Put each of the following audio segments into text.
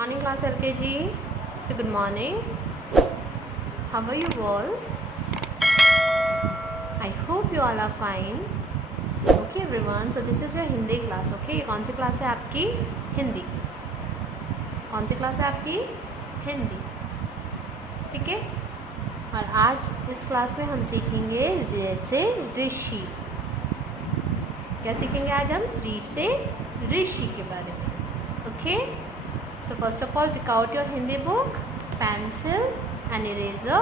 Morning class LKG. So good morning. How are you all? I hope you all are fine. Okay everyone. So this is your Hindi class. Okay, कौन सी class है आपकी? हिंदी. कौन सी class है आपकी? हिंदी. ठीक है. और आज इस क्लास में हम सीखेंगे जैसे ऋषि. क्या सीखेंगे आज हम? री से ऋषि के बारे में. Okay. So first of all, take out your Hindi book, pencil and eraser.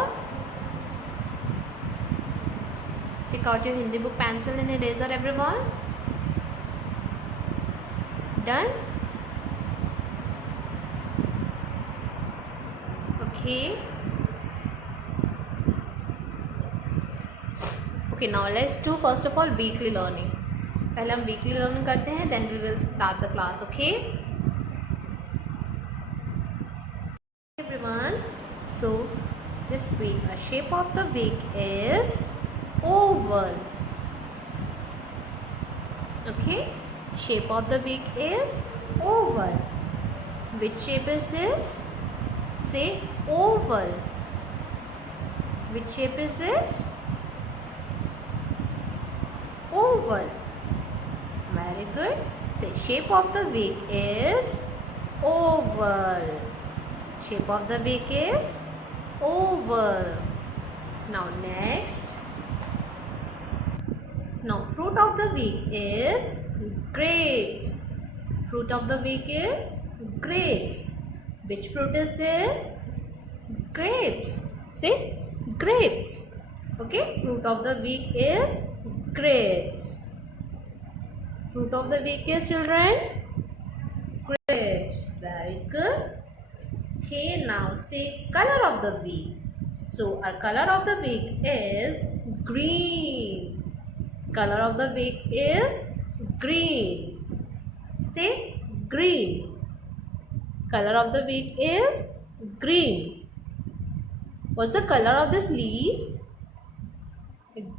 Take out your Hindi book, pencil and eraser, everyone. Done? Okay. Okay, now let's do first of all weekly learning. पहले हम weekly learning करते हैं, then we will start the class. Okay? Everyone, so this week the shape of the week is oval. Okay, shape of the week is oval. Which shape is this? Say oval. Which shape is this? Oval. Very good. Say shape of the week is oval. Shape of the week is oval. Now next. Now fruit of the week is grapes. Fruit of the week is grapes. Which fruit is this? Grapes. Say grapes. Okay. Fruit of the week is grapes. Fruit of the week is, children, grapes. Very good. Okay, now say color of the week. So our color of the week is green. Color of the week is green. Say green. Color of the week is green. What's the color of this leaf?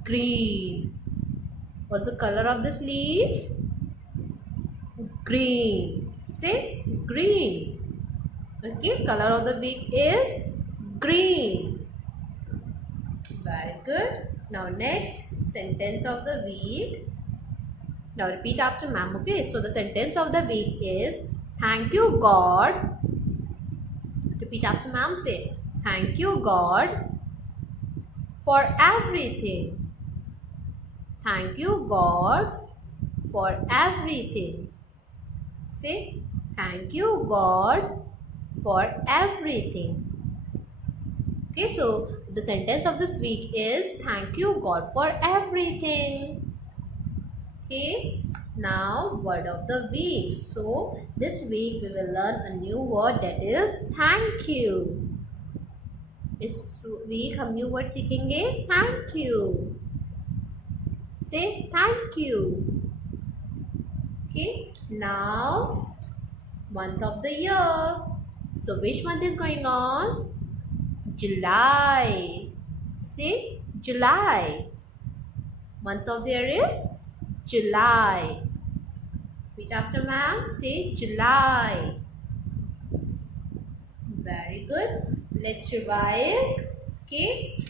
Green. What's the color of this leaf? Green. Say green. Okay, color of the week is green. Very good. Now next, sentence of the week. Now repeat after ma'am. Okay, so the sentence of the week is thank you God. Repeat after ma'am. Say thank you God for everything. Thank you God for everything. Say thank you God for everything. Okay, so the sentence of this week is thank you God for everything. Okay, now word of the week. So this week we will learn a new word, that is thank you. इस week हम new word सीखेंगे thank you. Say thank you. Okay, now month of the year. So which month is going on? July. Say July. Month of the year is July. Repeat after ma'am. Say July. Very good. Let's revise. Okay.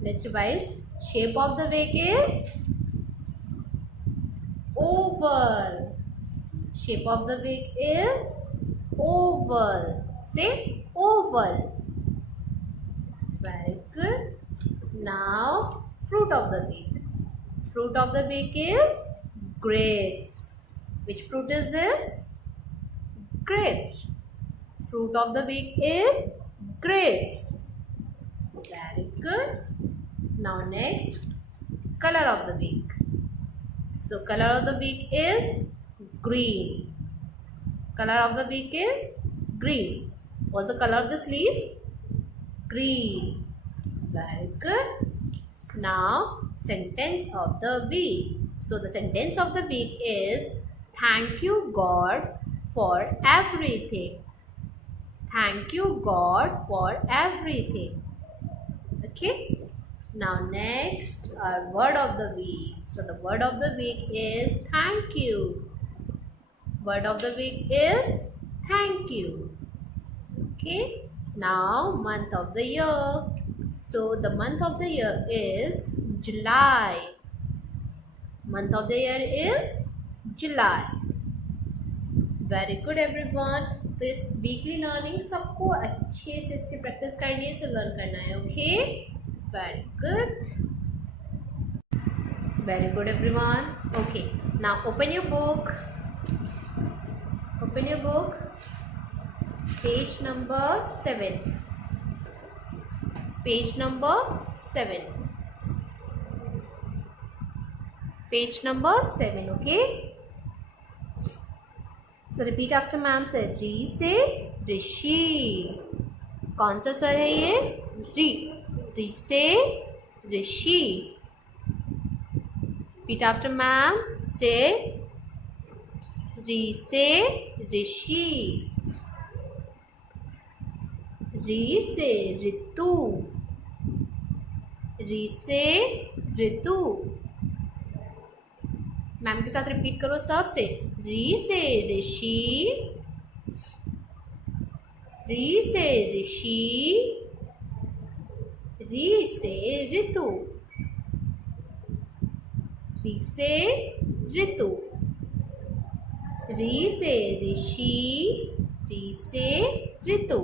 Let's revise. Shape of the week is oval. Shape of the week is oval. Say oval. Very good. Now fruit of the week. Fruit of the week is grapes. Which fruit is this? Grapes. Fruit of the week is grapes. Very good. Now next, color of the week. So color of the week is green. Color of the week is green. What's the color of this leaf? Green. Very good. Now sentence of the week. So the sentence of the week is thank you God for everything. Thank you God for everything. Okay. Now next, our word of the week. So the word of the week is thank you. Word of the week is thank you. Okay. Now month of the year. So the month of the year is July. Month of the year is July. Very good everyone. तो इस weekly learning सबको अच्छे से इसकी practice करनी है, इसे learn करना है. Okay, very good, very good everyone. Okay, now open your book. Open your book, page number 7. Page number 7. Page number 7. Okay, so repeat after ma'am से. री से ऋषि. कौन सा स्वर है ये? री. री से ऋषि. रिपीट आफ्टर मैम से. री से ऋषि. री से ऋतु. री से ऋतु. मैम के साथ रिपीट करो सब से. री से ऋषि. री से ऋषि. री से ऋतु. री से ऋतु. री से ऋषि. री से ऋतु.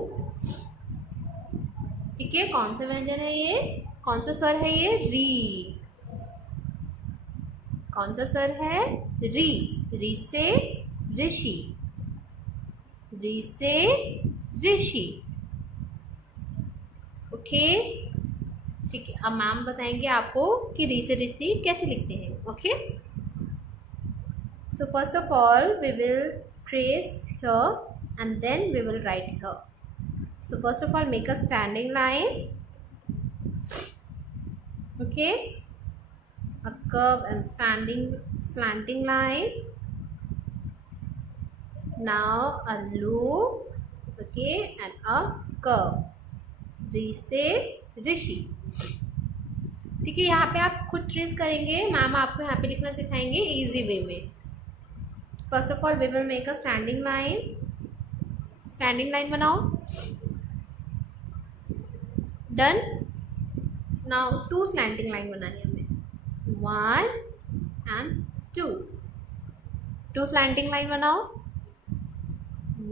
ठीक है, कौन सा व्यंजन है ये? कौन सा स्वर है ये? री. कौन सा स्वर है? री. री से ऋषि. री से ऋषि. ओके, ठीक है. अब मैम बताएंगे आपको कि री से ऋषि कैसे लिखते हैं. Okay, so first of all we will trace here and then we will write here. So first of all make a standing line. Okay, a curve and slanting line. Now a loop, okay, and a curve. री से ऋषि. ठीक है, यहाँ पे आप खुद trace करेंगे. Ma'am आपको यहाँ पे लिखना सिखाएंगे इजी वे में. First of all we will make a standing line. Standing line बनाओ. डन. नाउ 2 स्लैंटिंग लाइन बनानी है हमें. 1 and 2. 2 slanting line बनाओ.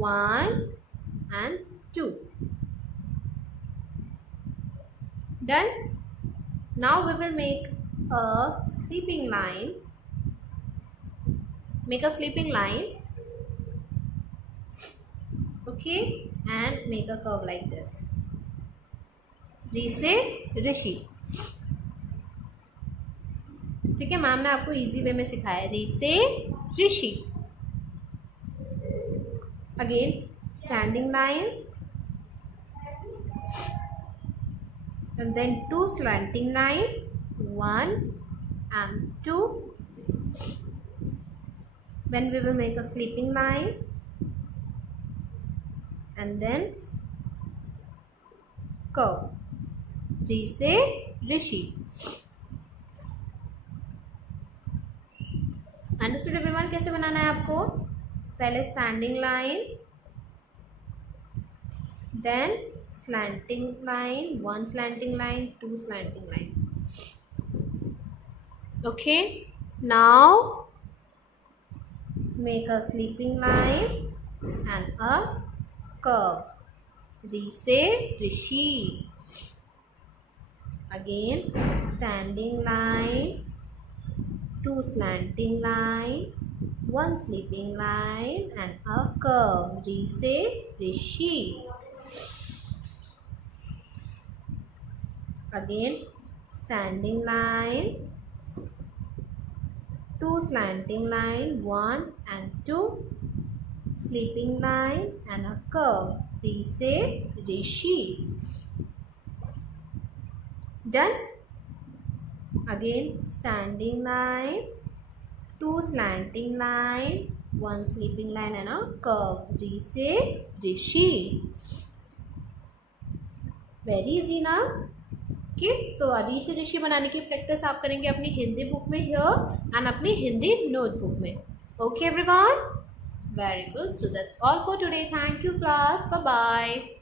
1 and 2. Done. Now we will make a sleeping line. Make a sleeping line. Okay, and make a curve like this. री से ऋषि. ठीक है, ma'am ने आपको इजी वे में सिखाया. री से ऋषि. Again standing line and then 2 slanting line. 1 and 2. Then we will make a sleeping line and then curve. री से ऋषि. Understood everyone? कैसे बनाना है आपको? पहले standing line, then slanting line, 1 slanting line, 2 slanting line. Okay, now make a sleeping line and a curve. री से ऋषि. Again standing line, 2 slanting line, 1 sleeping line and a curve. री से ऋषि. Again standing line, 2 slanting line, 1 and 2 sleeping line and a curve. री से ऋषि. Done. Again standing line, 2 slanting line, 1 sleeping line and a curve. री से ऋषि. Very easy ना. Okay, तो री से ऋषि बनाने की प्रैक्टिस आप करेंगे अपनी हिंदी बुक में हियर एंड अपनी हिंदी नोटबुक में. Okay everyone, Very good. So that's all for today. Thank you, class. Bye bye.